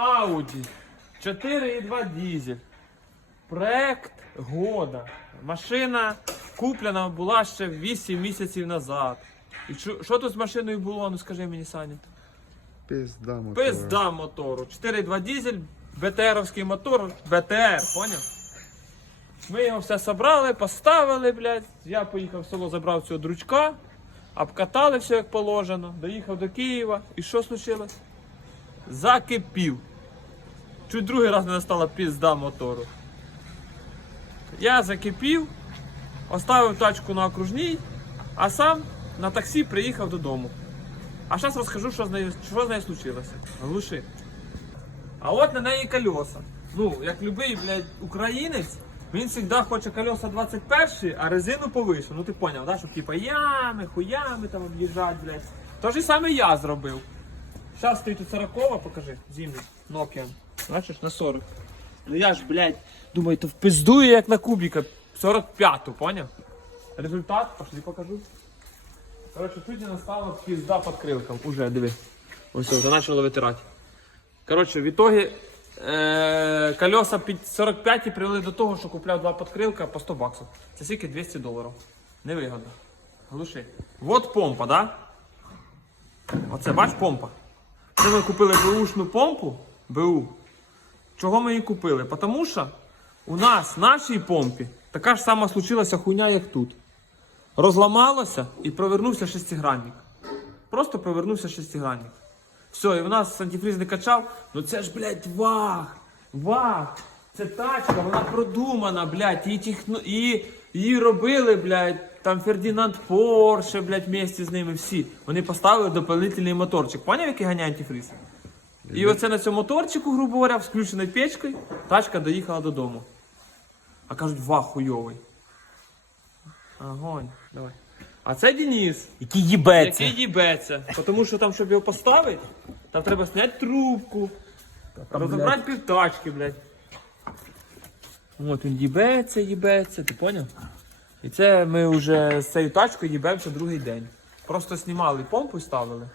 Audi 4,2 дизель. Проект года. Машина куплена була ще 8 місяців назад. І що, тут з машиною було? Ну скажи мені, Саня. Пизда мотора. Пизда мотору. 4,2 дизель, БТРовський мотор, БТР, поняв? Ми його все собрали, поставили, блядь. Я поїхав в село, забрав цього дручка, обкатали все як положено, доїхав до Києва. І що случилось? Закипів. Чуть другий раз не настала пізда мотору. Я закипів, оставив тачку на окружній, а сам на таксі приїхав додому. А зараз розкажу, що з нею, що з нею случилося. Глуши. А от на неї колеса. Ну, як любий, блядь, українець, він завжди хоче колеса 21, а резину повише. Ну ти поняв, да? Щоб типа ями, хуями там об'їжджати, блядь. То ж і саме я зробив. Зараз стоїть тут 40 покажи, зимній, Nokia. Бачиш, на 40. Ну я ж, блядь, думаю, то впиздує як на кубіка. 45-ту, поняв? Результат, пошли покажу. Коротше, чуть настала пізда під крилком. Уже, диви. Ось вже почало витирати. Коротше, в ітогі е, колеса під 45 і привели до того, що купляв два підкрилка по 100 баксів. Це скільки 200 доларів. Невигодно. Глуши. Вот помпа, да? Оце бач помпа. Це ми купили БУшну помпу. БУ. Чого ми її купили? Тому що у нас в нашій помпі така ж сама случилася хуйня, як тут. Розламалося і провернувся шестигранник. Просто провернувся шестигранник. Все, і в нас антифриз не качав. Ну це ж, блядь, вах! Вах! Це тачка, вона продумана, блядь, її, техно... її, її робили, блядь, там Фердинанд Порше, блядь, вместе з ними всі. Вони поставили дополнительний моторчик. Поняв, який ганяє антифриз? І оце на цьому моторчику, грубо говоря, з включеною печкою, тачка доїхала додому. А кажуть, вах, хуйовий. Огонь, давай. А це Денис. Який їбеться. Який їбеться. Тому що там, щоб його поставити, там треба зняти трубку, розібрати півтачки, блядь. От він їбеться, їбеться, ти поняв? І це ми вже з цією тачкою їбемося другий день. Просто знімали помпу і ставили.